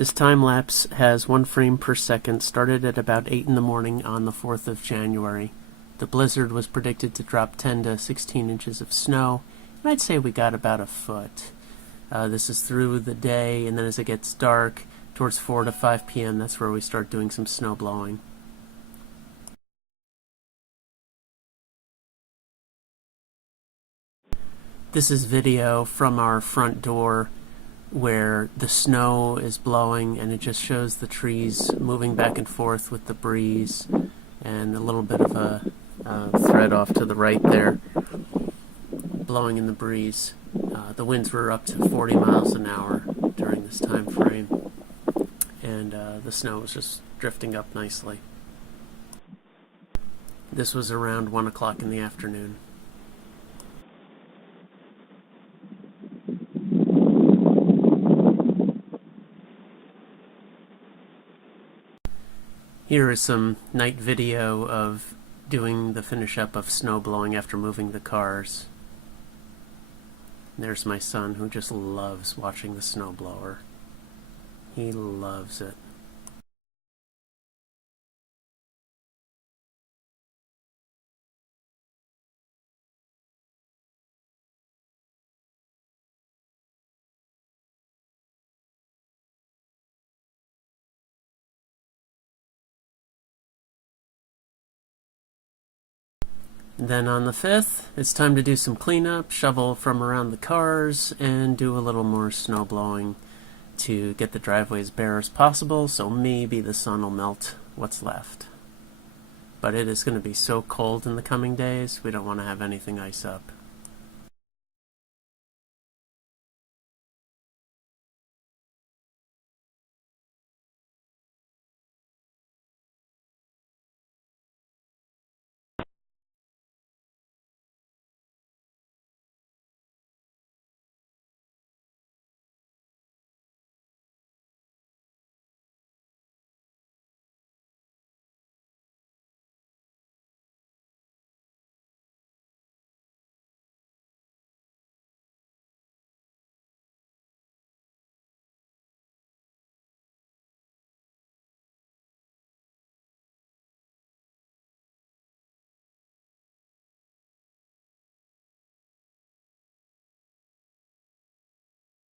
This time lapse has 1 frame per second, started at about 8 in the morning on the 4th of January. The blizzard was predicted to drop 10 to 16 inches of snow, and I'd say we got about a foot. This is through the day, and then as it gets dark, towards 4 to 5 p.m., that's where we start doing some snow blowing. This is video from our front door where the snow is blowing, and it just shows the trees moving back and forth with the breeze, and a little bit of a thread off to the right there blowing in the breeze. The winds were up to 40 miles an hour during this time frame, and the snow was just drifting up nicely. This was around 1 o'clock in the afternoon. Here is some night video of doing the finish up of snow blowing after moving the cars. There's my son, who just loves watching the snow blower. He loves it. Then on the 5th, it's time to do some cleanup, shovel from around the cars, and do a little more snow blowing to get the driveway as bare as possible, so maybe the sun will melt what's left. But it is going to be so cold in the coming days, we don't want to have anything ice up.